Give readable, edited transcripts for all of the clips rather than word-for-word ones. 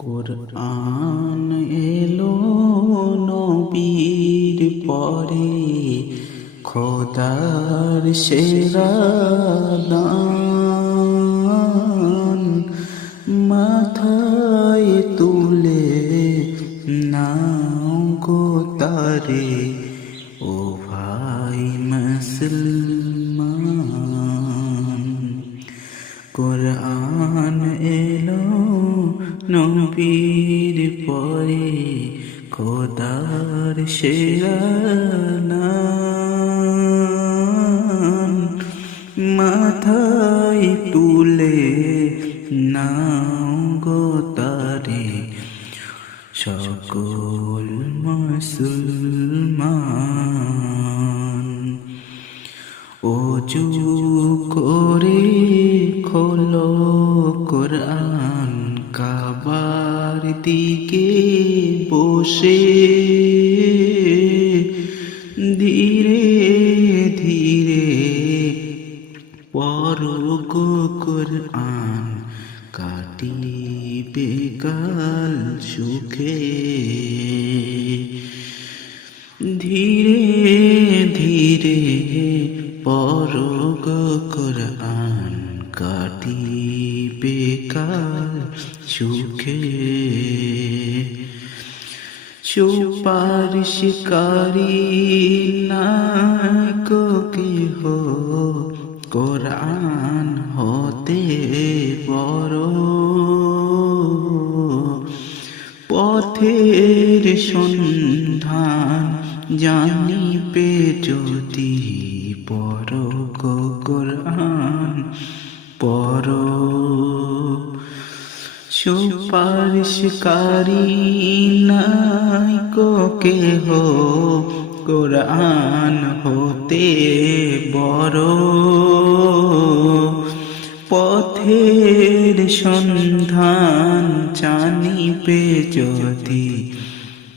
কুরআন এলো নবীর পরে, খোদার সেরা দান। মাথায় তুলে নাও গো তারে, ও ভাই মুসলমান। কুরআন এলো নবীর পরে, খোদার সেরা নাম। মাথায় তুলে নাও গো তারে, সকল মুসলমান। ওযু করে খোলো কুরআন, কাবার দিকে বসে ধীরে ধীরে পড়ো গো কুরআন, কাটিবে কাল সুখে। ধীরে ধীরে পড়ো গো কুরআন, কাটিবে কাল সুখে। সুপারিশকারী নাই কো কেহ, কুরআন হতে বড়। পথের সন্ধান জানিবে যদি, পড়ো গো কুরআন পড়ো। সুপারিশকারী নাই কো কেহ, কুরআন হতে বড়। পথের সন্ধান জানিবে যদি,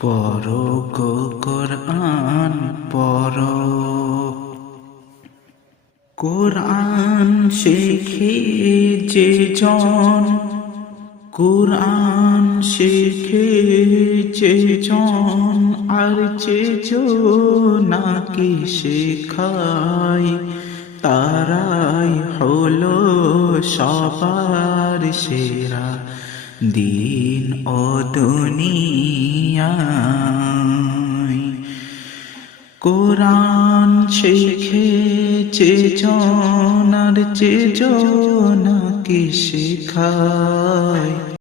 পড়ো গো কুরআন পড়ো। কুরআন শেখে যে জন, কুরআন শেখে যে জন, আর যে জনাকে শেখায়, তারাই হলো সবার সেরা দিন ও দুনিয়ায়। কুরআন শেখে যে জন, আর যে জনাকে শেখায়,